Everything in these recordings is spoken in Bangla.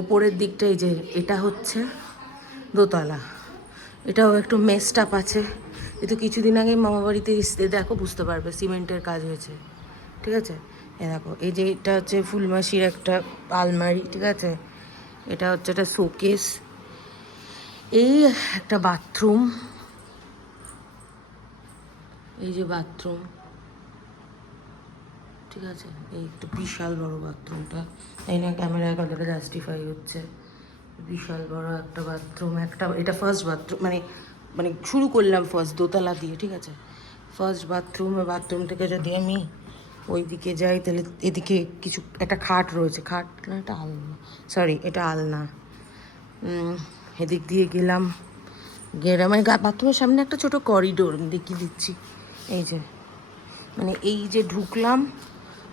ওপরের দিকটা এই যে এটা হচ্ছে দোতলা, এটাও একটু মেসড আপ আছে। এই তো কিছুদিন আগে মামাবাড়িতে এসে দেখো বুঝতে পারবে, সিমেন্টের কাজ হয়েছে, ঠিক আছে। এ দেখো এই যে এটা হচ্ছে ফুলমাসির একটা আলমারি, ঠিক আছে। এটা হচ্ছে একটা শোকেস, এই একটা বাথরুম, এই যে বাথরুম, ঠিক আছে। এই একটু বিশাল বড় বাথরুমটা, তাই না ক্যামেরায় কতটা জাস্টিফাই হচ্ছে। বিশাল বড় একটা বাথরুম, একটা এটা ফার্স্ট বাথরুম, মানে মানে শুরু করলাম ফার্স্ট দোতলা দিয়ে, ঠিক আছে। ফার্স্ট বাথরুম, বাথরুম থেকে যদি আমি ওই দিকে যাই তাহলে এদিকে কিছু একটা খাট রয়েছে, খাট না এটা আলনা, সরি এটা আলনা। এদিক দিয়ে গেলাম, মানে বাথরুমের সামনে একটা ছোট করিডোর দেখিয়ে দিচ্ছি, এই যে মানে এই যে ঢুকলাম,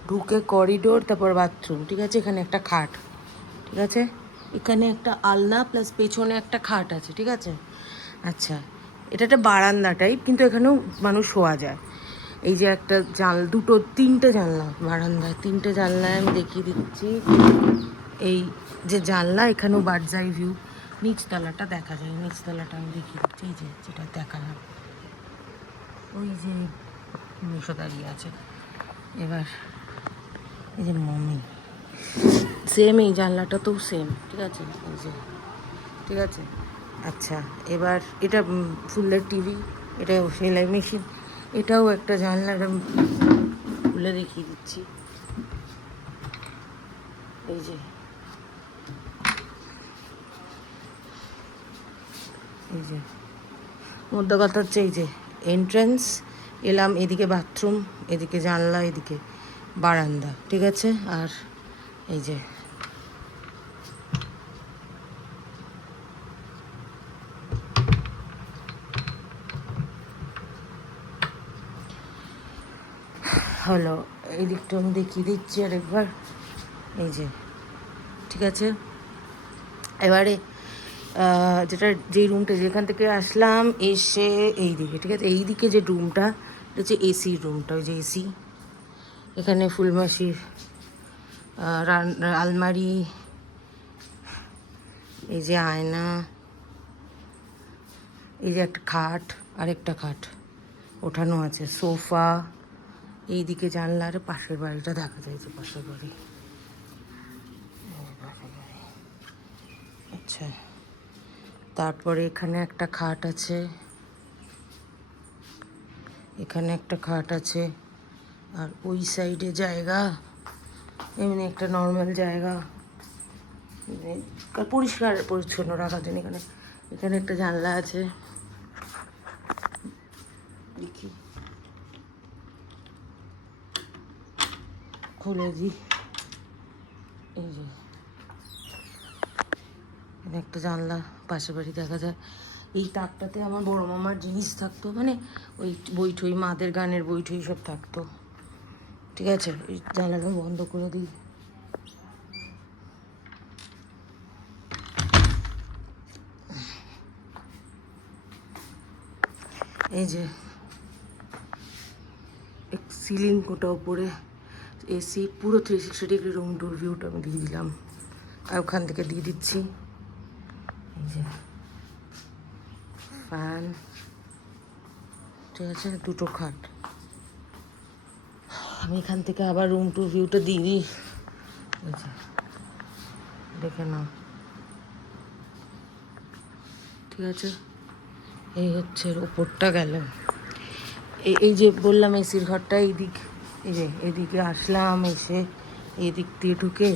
ঢুকে করিডোর, তারপর বাথরুম, ঠিক আছে। এখানে একটা খাট, ঠিক আছে। এখানে একটা আলনা প্লাস পেছনে একটা খাট আছে, ঠিক আছে। আচ্ছা, এটা একটা বারান্দা টাইপ, কিন্তু এখানেও মানুষ শোয়া যায়। এই যে একটা তিনটে জানলা বারান্দায়, তিনটে জানলায় আমি দেখিয়ে দিচ্ছি। এই যে জানলা, এখানেও বার্ডস আই ভিউ, নিচতলাটা দেখা যায়, নিচতলাটা আমি দেখিয়ে দিচ্ছি। এই যে যেটা দেখালাম, ওই যে মেশো দাঁড়িয়ে আছে। এবার এই যে মমি, সেম এই জানলাটা তো সেম, ঠিক আছে, এই যে, ঠিক আছে। আচ্ছা, এবার এটা ফুলের টিভি, এটা সেলাই মেশিন, এটাও একটা জানলা, খুলে দেখিয়ে দিচ্ছি। এই যে, এই যে মধ্যে কথা হচ্ছে এই যে এন্ট্রান্স, এলাম এদিকে বাথরুম, এদিকে জানলা, এদিকে বারান্দা, ঠিক আছে। আর এই যে হলো, এই দিকটা আমি দেখিয়ে দিচ্ছি আরেকবার, এই যে, ঠিক আছে। এবারে যেটা যেই রুমটা যেখান থেকে আসলাম এসে এই দিকে, ঠিক আছে, এই দিকে যে রুমটা, এটা হচ্ছে এসির রুমটা, ওই যে এসি। এখানে ফুলমাসির আলমারি, এই যে আয়না, এই যে একটা খাট, আরেকটা খাট ওঠানো আছে, সোফা, এই দিকে জানলা, আর পাশের বাড়িটা দেখা যায়, যে পাশের বাড়ি। আচ্ছা, তারপরে এখানে একটা খাট আছে, এখানে একটা খাট আছে, আর ওই সাইডে জায়গা, এমনি একটা নর্মাল জায়গা, পরিষ্কার পরিচ্ছন্ন রাখার জন্য। এখানে এখানে একটা জানলা আছে, দেখি খুলে দিই, এই যে এখানে একটা জানলা, পাশের বাড়ি দেখা যায়। এই তাকটাতে আমার বড় মামার জিনিস থাকতো, মানে ওই বইঠই, মাদের গানের বইঠই সব থাকতো, ঠিক আছে। ওই জানলাটা বন্ধ করে দিই। এই যে সিলিং, কোটা উপরে এসি, পুরো 360 ডিগ্রি রুম টুর ভিউটা আমি দিয়ে দিলাম, আর ওখান থেকে দিয়ে দিচ্ছি এই যে ফ্যান, ঠিক আছে, দুটো খাট। আমি এখান থেকে আবার রুম টুর ভিউটা দিয়ে দিই, এই যে দেখে নাও, ঠিক আছে। এই হচ্ছে ওপরটা গেল। এই যে বললাম এসির ঘরটা, এই দিক, এই যে এদিকে আসলাম, এসে এই দিক দিয়ে ঢুকে